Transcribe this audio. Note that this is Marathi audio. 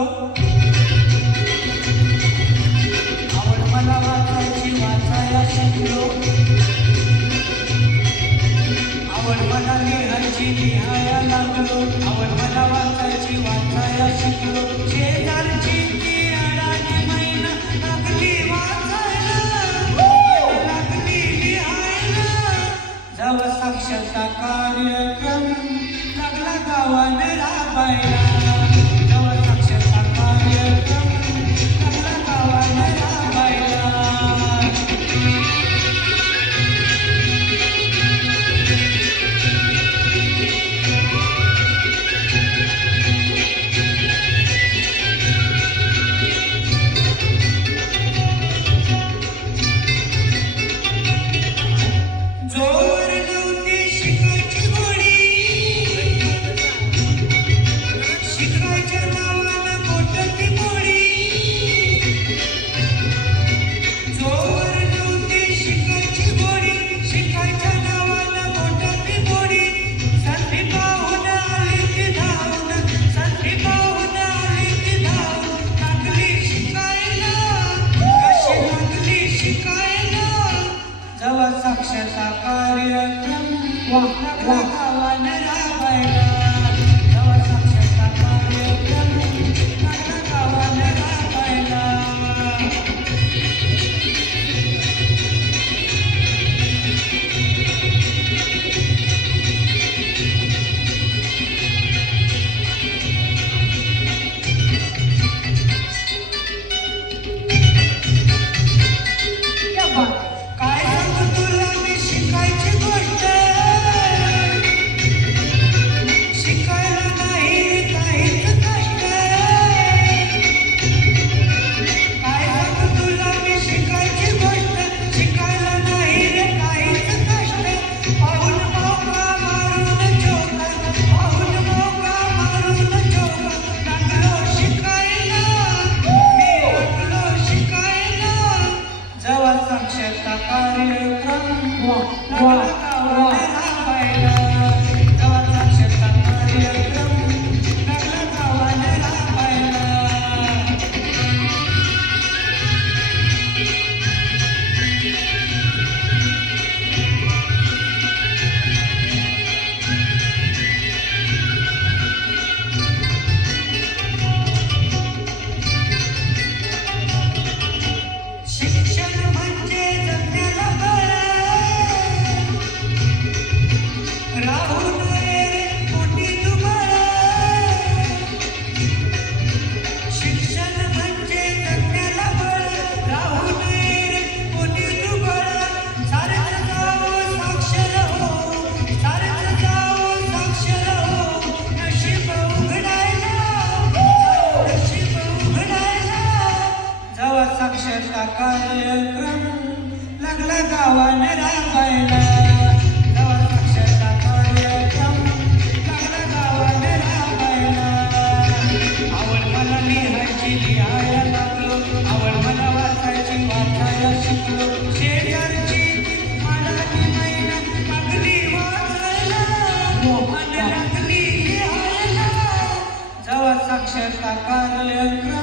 शिकलो, आवड मला वाचायची वाचायला शिकलो, आवड मला लिहायची लिहायला लागलो, आवड मला वाचायची वाचायला शिकलो. शेजारची ती अडाणी मैना लागली वाचायला, लागली लिहायला. जेव्हा साक्षरता कार्यक्रम लागला गावाने राबायला, जेव्हा साक्षरता कार्यक्रम लागला गावाने राबायला. जोवर नव्हती शिकायची गोडी, शिकायच्या नावानं बोटाची मोडी. जोवर नव्हती शिकायची गोडी, शिकायच्या नावानं बोटाची मोडी. संधी पाहून आली ती धावून, संधी पाहून आली ती धावून. लागली शिकायला, कशी लागली शिकायला. जेव्हा साक्षरता कार्यक्रम लागला गावाने राबायला, जेव्हा साक्षरता कार्यक्रम लागला गावाने राबायला. काय सांगू तुला मी शिकायची गोष्ट, शिकायला नाही काहीच कष्ट. काय सांगू तुला मी शिकायची गोष्ट, शिकायला नाही रे काहीच कष्ट. पाहून मोका मारून चोका, पाहून मोका मारून चोका. लागलो शिकायला, मी लागलो शिकायला. जेव्हा साक्षरता कार्यक्रम लागला गावाने राबायला, जेव्हा साक्षरता कार्यक्रम लागला गावाने राबायला. शिक्षण म्हणजे जगण्याला बळ, राहू नये रे पोटी तुबळ. शिक्षण म्हणजे जगण्याला बळ, राहू नये रे पोटी तुबळ. सारेच जावो साक्षर हो, सारेच जावो साक्षर हो. नशीब उघडायला, नशीब उघडायला. जेव्हा साक्षरता कार्यक्रम लागला गावाने राबायला, जेव्हा साक्षरता कार्यक्रम लागला गावाने राबायला. आवड मला लिहायची लिहायला लागलो, आवड मला वाचायची वाचायला शिकलो. शेजारची अडाणी मैना लागली वाचायला, आणि लागली लिहायला. जेव्हा साक्षरता कार्यक्रम